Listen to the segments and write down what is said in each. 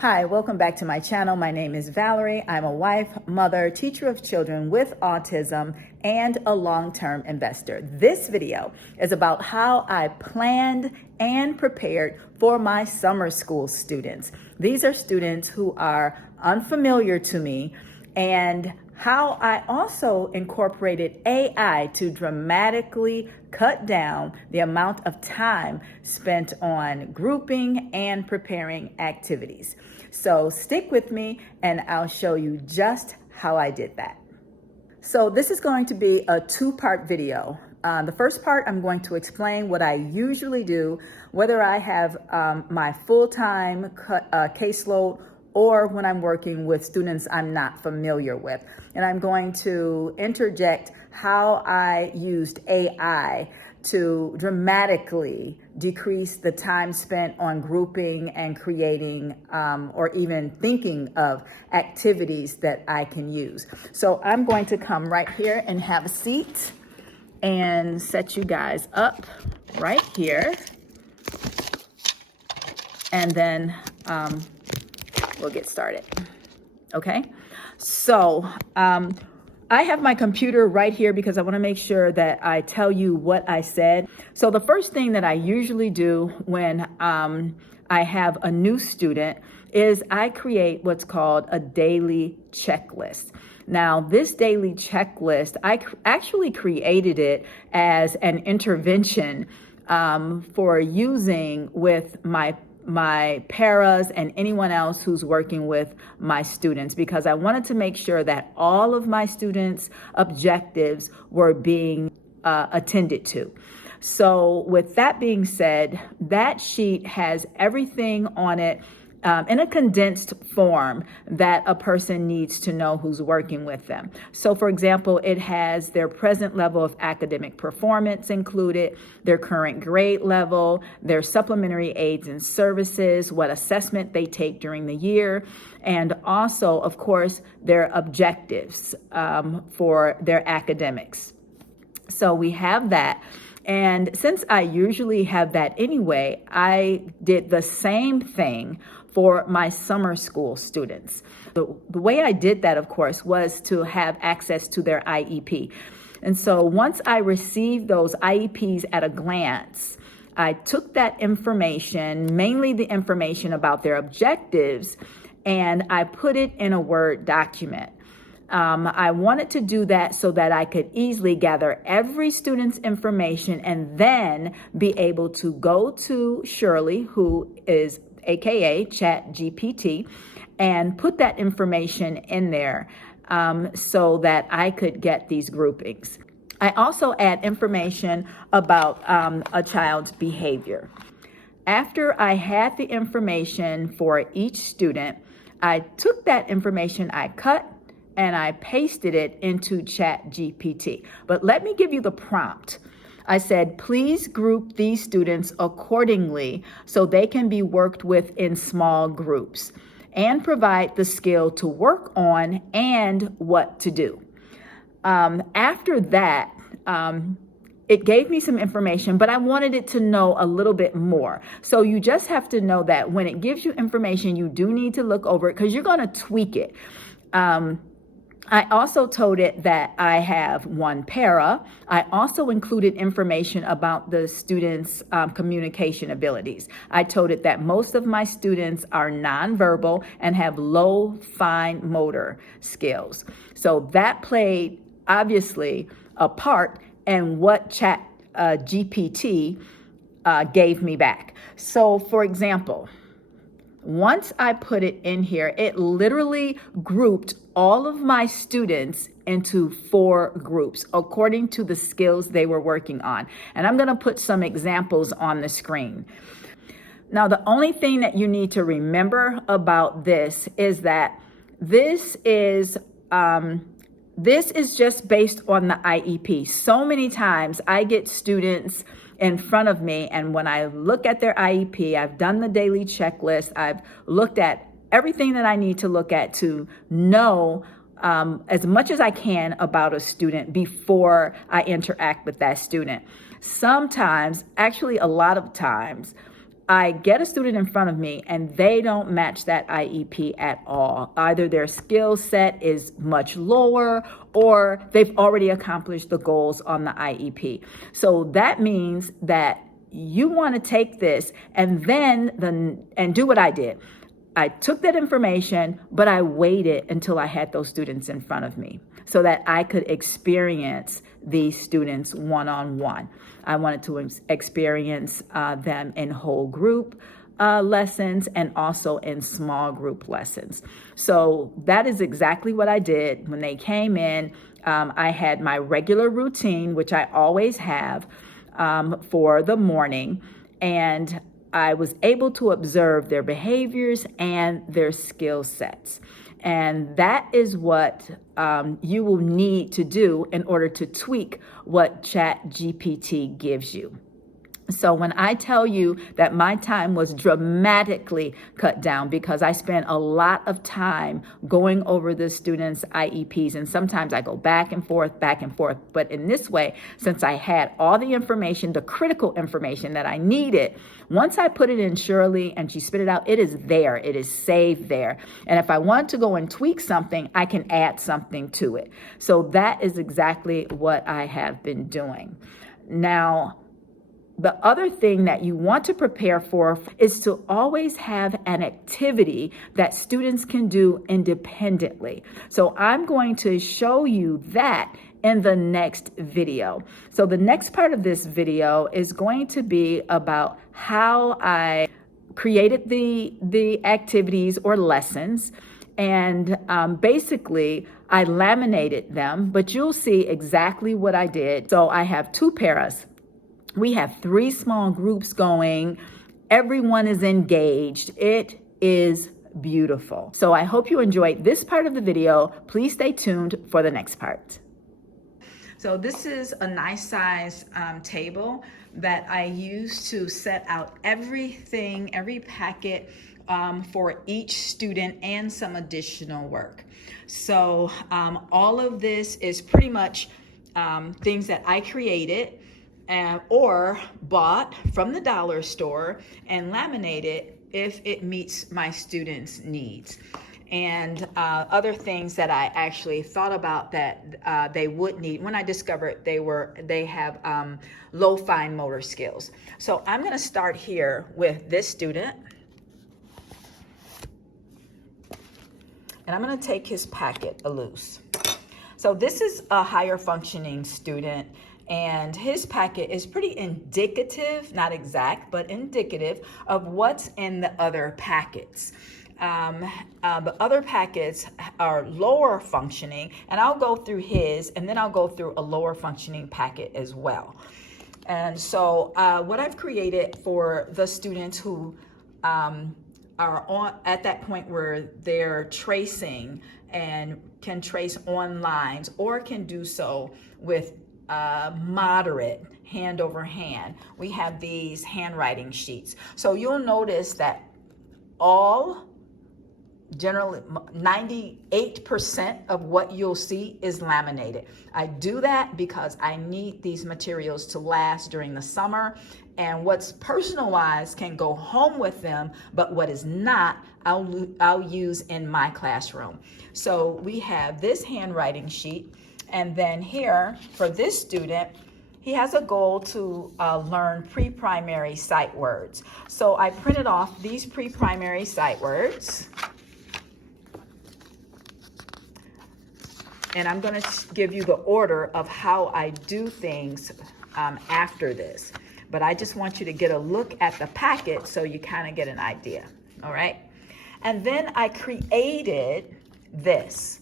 Hi, welcome back to my channel. My name is Valerie. I'm a wife, mother, teacher of children with autism, and a long-term investor. This video is about how I planned and prepared for my summer school students. These are students who are unfamiliar to me, and how I also incorporated AI to dramatically cut down the amount of time spent on grouping and preparing activities. So stick with me and I'll show you just how I did that. So this is going to be a two-part video. The first part, I'm going to explain what I usually do, whether I have my full-time caseload or when I'm working with students I'm not familiar with. And I'm going to interject how I used AI to dramatically decrease the time spent on grouping and creating or even thinking of activities that I can use. So I'm going to come right here and have a seat and set you guys up right here. And then we'll get started. Okay, so I have my computer right here because I want to make sure that I tell you what I said. So the first thing that I usually do when I have a new student is I create what's called a daily checklist. Now, this daily checklist, I actually created it as an intervention for using with my paras and anyone else who's working with my students, because I wanted to make sure that all of my students' objectives were being attended to. So with that being said, that sheet has everything on it in a condensed form that a person needs to know who's working with them. So for example, it has their present level of academic performance included, their current grade level, their supplementary aids and services, what assessment they take during the year, and also, of course, their objectives for their academics. So we have that. And since I usually have that anyway, I did the same thing for my summer school students. The way I did that, of course, was to have access to their IEP. And so once I received those IEPs at a glance, I took that information, mainly the information about their objectives, and I put it in a Word document. I wanted to do that so that I could easily gather every student's information and then be able to go to Shirley, who is AKA ChatGPT, and put that information in there so that I could get these groupings. I also add information about a child's behavior. After I had the information for each student, I took that information I cut and I pasted it into ChatGPT. But let me give you the prompt. I said, please group these students accordingly so they can be worked with in small groups and provide the skill to work on and what to do. After that, it gave me some information, but I wanted it to know a little bit more. So you just have to know that when it gives you information, you do need to look over it because you're going to tweak it. I also told it that I have one para. I also included information about the students' communication abilities. I told it that most of my students are nonverbal and have low fine motor skills. So that played, obviously, a part in what ChatGPT gave me back. So, for example, once I put it in here, it literally grouped all of my students into 4 groups according to the skills they were working on. And I'm going to put some examples on the screen. Now, the only thing that you need to remember about this is that this is just based on the IEP. So many times I get students in front of me, and when I look at their IEP, I've done the daily checklist, I've looked at everything that I need to look at to know as much as I can about a student before I interact with that student. Sometimes, actually a lot of times, I get a student in front of me and they don't match that IEP at all. Either their skill set is much lower or they've already accomplished the goals on the IEP. So that means that you want to take this and do what I did. I took that information, but I waited until I had those students in front of me so that I could experience these students one-on-one. I wanted to experience them in whole group lessons and also in small group lessons. So that is exactly what I did. When they came in, I had my regular routine, which I always have for the morning, and I was able to observe their behaviors and their skill sets. And that is what you will need to do in order to tweak what ChatGPT gives you. So when I tell you that my time was dramatically cut down because I spent a lot of time going over the students' IEPs, and sometimes I go back and forth. But in this way, since I had all the information, the critical information that I needed, once I put it in Shirley and she spit it out, it is there. It is saved there. And if I want to go and tweak something, I can add something to it. So that is exactly what I have been doing. Now, the other thing that you want to prepare for is to always have an activity that students can do independently. So I'm going to show you that in the next video. So the next part of this video is going to be about how I created the activities or lessons. And basically, I laminated them, but you'll see exactly what I did. So I have 2 paras. We have 3 small groups going. Everyone is engaged. It is beautiful. So I hope you enjoyed this part of the video. Please stay tuned for the next part. So this is a nice size table that I use to set out everything, every packet for each student and some additional work. So all of this is pretty much things that I created or bought from the dollar store and laminated if it meets my students' needs. And other things that I actually thought about that they would need when I discovered they have low fine motor skills. So I'm going to start here with this student. And I'm going to take his packet loose. So this is a higher functioning student, and his packet is pretty indicative, not exact, but indicative of what's in the other packets. The other packets are lower functioning, and I'll go through his, and then I'll go through a lower functioning packet as well. And so what I've created for the students who are at that point where they're tracing and can trace on lines or can do so with moderate hand over hand. We have these handwriting sheets. So you'll notice that generally 98% of what you'll see is laminated. I do that because I need these materials to last during the summer, and what's personalized can go home with them, but what is not, I'll use in my classroom. So we have this handwriting sheet, and then here for this student, he has a goal to learn pre-primary sight words. So I printed off these pre-primary sight words. And I'm going to give you the order of how I do things after this. But I just want you to get a look at the packet so you kind of get an idea. All right. And then I created this.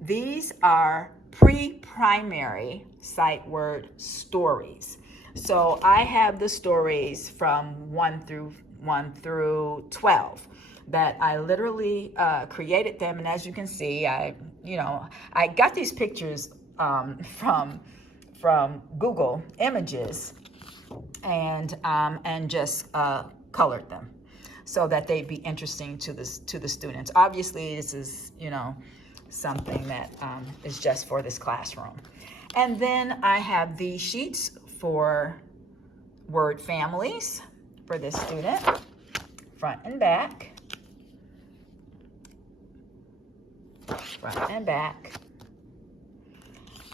These are pre-primary sight word stories. So I have the stories from 1 through 12. That I literally created them, and as you can see, I got these pictures from Google Images, and just colored them so that they'd be interesting to the students. Obviously, this is something that is just for this classroom. And then I have these sheets for word families, for this student, front and back, front and back.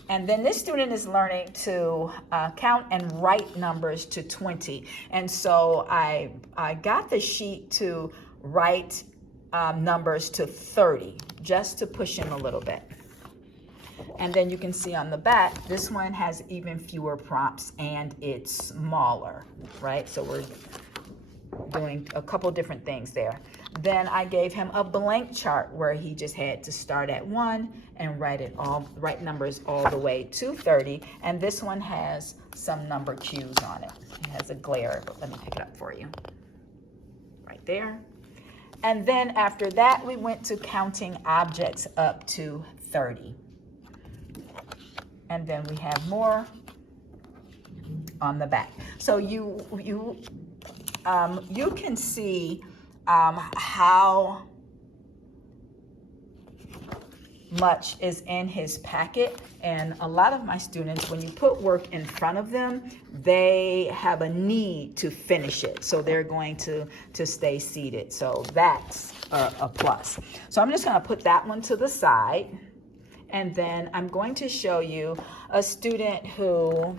And then this student is learning to count and write numbers to 20. And so I got the sheet to write numbers to 30, just to push him a little bit. And then you can see on the back, this one has even fewer prompts and it's smaller, right? So we're doing a couple different things there. Then I gave him a blank chart where he just had to start at 1 and write numbers all the way to 30. And this one has some number cues on it. It has a glare, but let me pick it up for you. Right there. And then after that, we went to counting objects up to 30. And then we have more on the back. So you can see how much is in his packet. And a lot of my students, when you put work in front of them, they have a need to finish it. So they're going to stay seated. So that's a plus. So I'm just going to put that one to the side. And then I'm going to show you a student who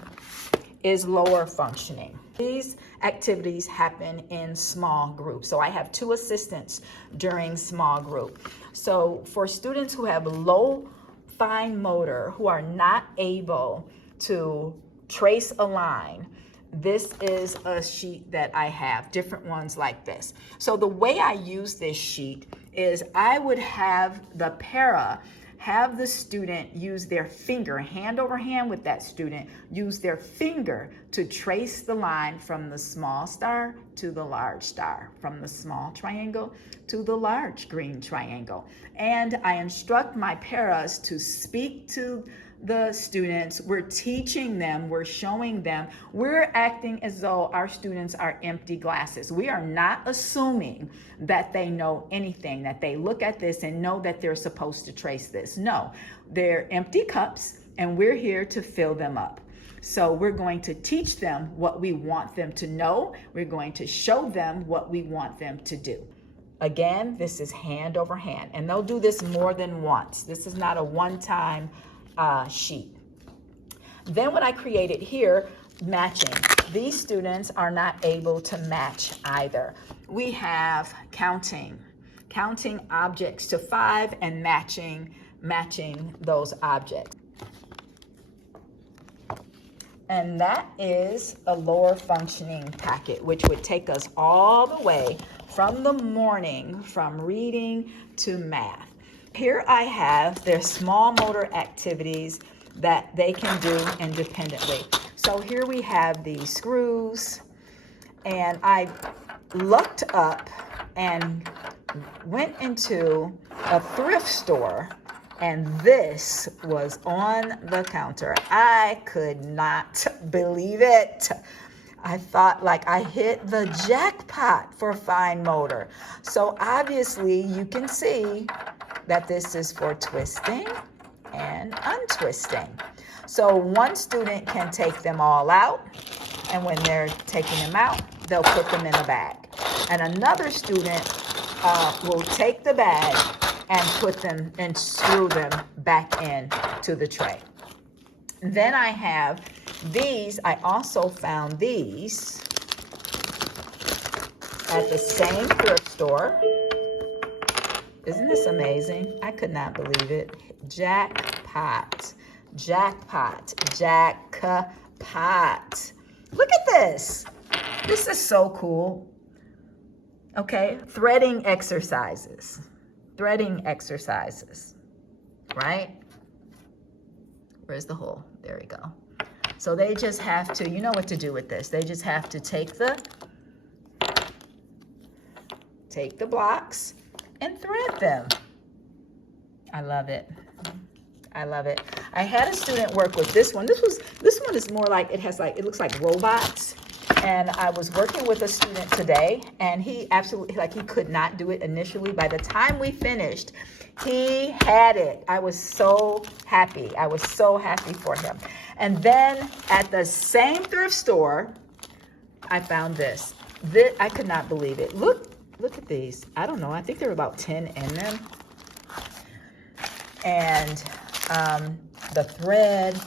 is lower functioning. These activities happen in small groups. So I have 2 assistants during small group. So for students who have low fine motor, who are not able to trace a line, this is a sheet that I have, different ones like this. So the way I use this sheet is I would have the para have the student use their finger, hand over hand with that student, use their finger to trace the line from the small star to the large star, from the small triangle to the large green triangle. And I instruct my paras to speak to the students. We're teaching them, we're showing them, we're acting as though our students are empty glasses. We are not assuming that they know anything, that they look at this and know that they're supposed to trace this. No, they're empty cups and we're here to fill them up. So we're going to teach them what we want them to know. We're going to show them what we want them to do. Again, this is hand over hand, and they'll do this more than once. This is not a one-time sheet. Then what I created here, matching. These students are not able to match either. We have counting objects to 5 and matching those objects. And that is a lower functioning packet, which would take us all the way from the morning, from reading to math. Here I have their small motor activities that they can do independently. So here we have these screws, and I looked up and went into a thrift store, and this was on the counter. I could not believe it. I thought like I hit the jackpot for fine motor. So obviously you can see that this is for twisting and untwisting. So one student can take them all out, and when they're taking them out, they'll put them in a bag. And another student will take the bag and put them and screw them back in to the tray. Then I have these. I also found these at the same thrift store. Isn't this amazing? I could not believe it. Jackpot, jackpot, jackpot. Look at this. This is so cool. Okay, threading exercises, right? Where's the hole? There we go. So they just have to, you know what to do with this. They just have to take the blocks and thread them. I love it. I love it. I had a student work with this one. This one is more like, it looks like robots. And I was working with a student today, and he absolutely, he could not do it initially. By the time we finished, he had it. I was so happy. I was so happy for him. And then at the same thrift store, I found this. I could not believe it. Look at these. I don't know. I think there are about 10 in them. And the thread,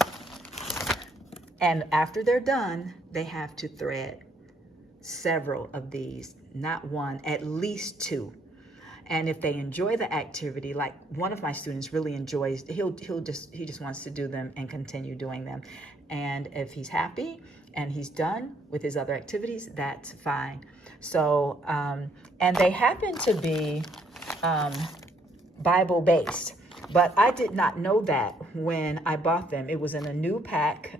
and after they're done, they have to thread several of these, not one, at least 2. And if they enjoy the activity, like one of my students really enjoys, he just wants to do them and continue doing them. And if he's happy and he's done with his other activities, that's fine. So, and they happen to be Bible based, but I did not know that when I bought them. It was in a new pack.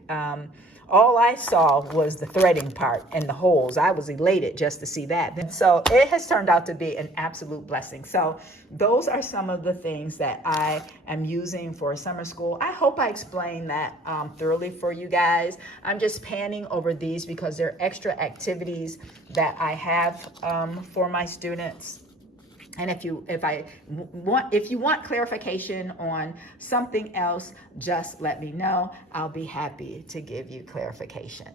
All I saw was the threading part and the holes. I was elated just to see that. And so it has turned out to be an absolute blessing. So those are some of the things that I am using for summer school. I hope I explained that thoroughly for you guys. I'm just panning over these because they're extra activities that I have for my students. And if you want clarification on something else, just let me know. I'll be happy to give you clarification.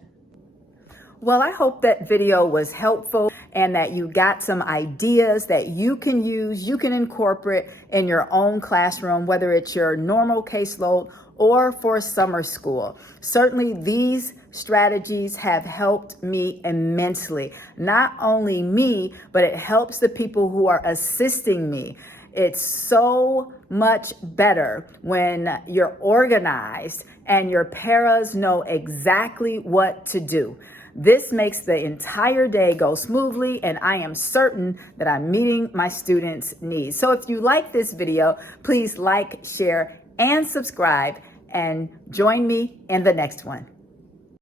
Well, I hope that video was helpful and that you got some ideas that you can use, you can incorporate in your own classroom, whether it's your normal caseload or for summer school. Certainly these strategies have helped me immensely. Not only me, but it helps the people who are assisting me. It's so much better when you're organized and your paras know exactly what to do. This makes the entire day go smoothly, and I am certain that I'm meeting my students' needs. So if you like this video, please like, share, and subscribe, and join me in the next one.